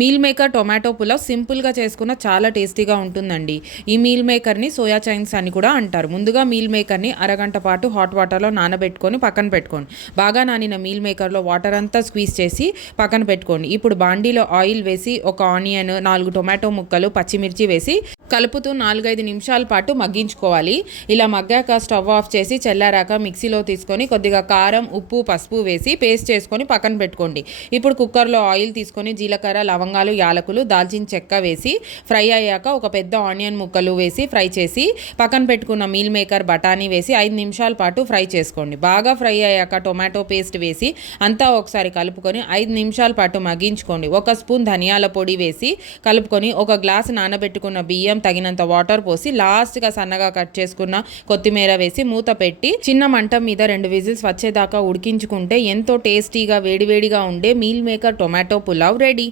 Meal maker tomato pulao సింపుల్గా చేసుకున్న చాలా టేస్టీగా ఉంటుందండి. ఈ మీల్ మేకర్ని సోయా చైన్స్ అని కూడా అంటారు. ముందుగా మీల్ మేకర్ని అరగంట పాటు హాట్ వాటర్లో నానబెట్టుకొని పక్కన పెట్టుకోండి. బాగా నానిన మీల్ మేకర్లో వాటర్ అంతా స్క్వీజ్ చేసి పక్కన పెట్టుకోండి. ఇప్పుడు బాండీలో ఆయిల్ వేసి ఒక ఆనియన్, 4 టొమాటో ముక్కలు, పచ్చిమిర్చి వేసి కలుపుతూ 4-5 నిమిషాల పాటు మగ్గించుకోవాలి. ఇలా మగ్గాక స్టవ్ ఆఫ్ చేసి చల్లారాక మిక్సీలో తీసుకొని కొద్దిగా కారం, ఉప్పు, పసుపు వేసి పేస్ట్ చేసుకొని పక్కన పెట్టుకోండి. ఇప్పుడు కుక్కర్లో ఆయిల్ తీసుకొని జీలకర్ర, లవంగాలు, యాలకులు, దాల్చిన చెక్క వేసి ఫ్రై అయ్యాక ఒక పెద్ద ఆనియన్ ముక్కలు వేసి ఫ్రై చేసి పక్కన పెట్టుకున్న మీల్ మేకర్, బఠానీ వేసి 5 నిమిషాల పాటు ఫ్రై చేసుకోండి. బాగా ఫ్రై అయ్యాక టొమాటో పేస్ట్ వేసి అంతా ఒకసారి కలుపుకొని 5 నిమిషాల పాటు మగ్గించుకోండి. 1 స్పూన్ ధనియాల పొడి వేసి కలుపుకొని 1 గ్లాసు నానబెట్టుకున్న బియ్యం, తగినంత వాటర్ పోసి లాస్ట్గా సన్నగా కట్ చేసుకున్న కొత్తిమీర వేసి మూత పెట్టి చిన్న మంట మీద 2 విజిల్స్ వచ్చేదాకా ఉడికించుకుంటే ఎంతో టేస్టీగా వేడివేడిగా ఉండే meal maker tomato pulao ready.